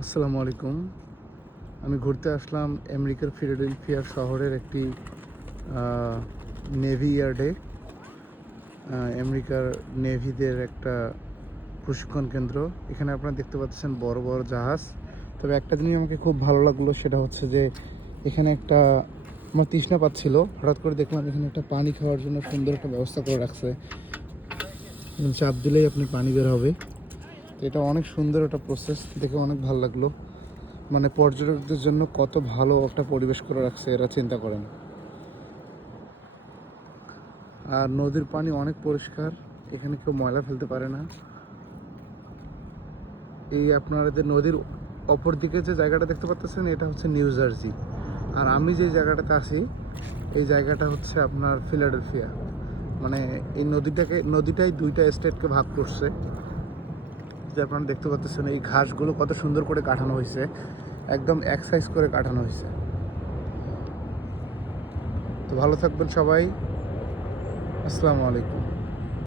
আসসালামু আলাইকুম। আমি ঘুরতে আসলাম আমেরিকার ফিলাডেলফিয়া শহরের একটি নেভি ইয়ার্ডে। আমেরিকার নেভিদের একটা প্রশিক্ষণ কেন্দ্র। এখানে আপনারা দেখতে পাচ্ছেন বড় বড় জাহাজ। তবে একটা জিনিস আমাকে খুব ভালো লাগলো, সেটা হচ্ছে যে এখানে একটা আমার তৃষ্ণা পাচ্ছিল। হঠাৎ করে দেখলাম এখানে একটা পানি খাওয়ার জন্য সুন্দর একটা ব্যবস্থা করে রাখছে। চাপ দিলেই আপনি পানি বের হবে। তো এটা অনেক সুন্দর একটা প্রসেস, দেখে অনেক ভালো লাগলো। মানে পর্যটকদের জন্য কত ভালো একটা পরিবেশ করে রাখছে এরা, চিন্তা করেন। আর নদীর পানি অনেক পরিষ্কার, এখানে কেউ ময়লা ফেলতে পারে না। এই আপনাদের নদীর অপর দিকে যে জায়গাটা দেখতে পাচ্ছেন, এটা হচ্ছে নিউ জার্সি। আর আমি যে জায়গাটাতে আছি, এই জায়গাটা হচ্ছে আপনার ফিলাডেলফিয়া। মানে এই নদীটাই দুইটা স্টেটকে ভাগ করছে। যে আপনারা দেখতে পাচ্ছেন এই ঘাসগুলো কত সুন্দর করে কাটানো হয়েছে, একদম এক সাইজ করে কাটানো হয়েছে। তো ভালো থাকবেন সবাই। আসসালামু আলাইকুম।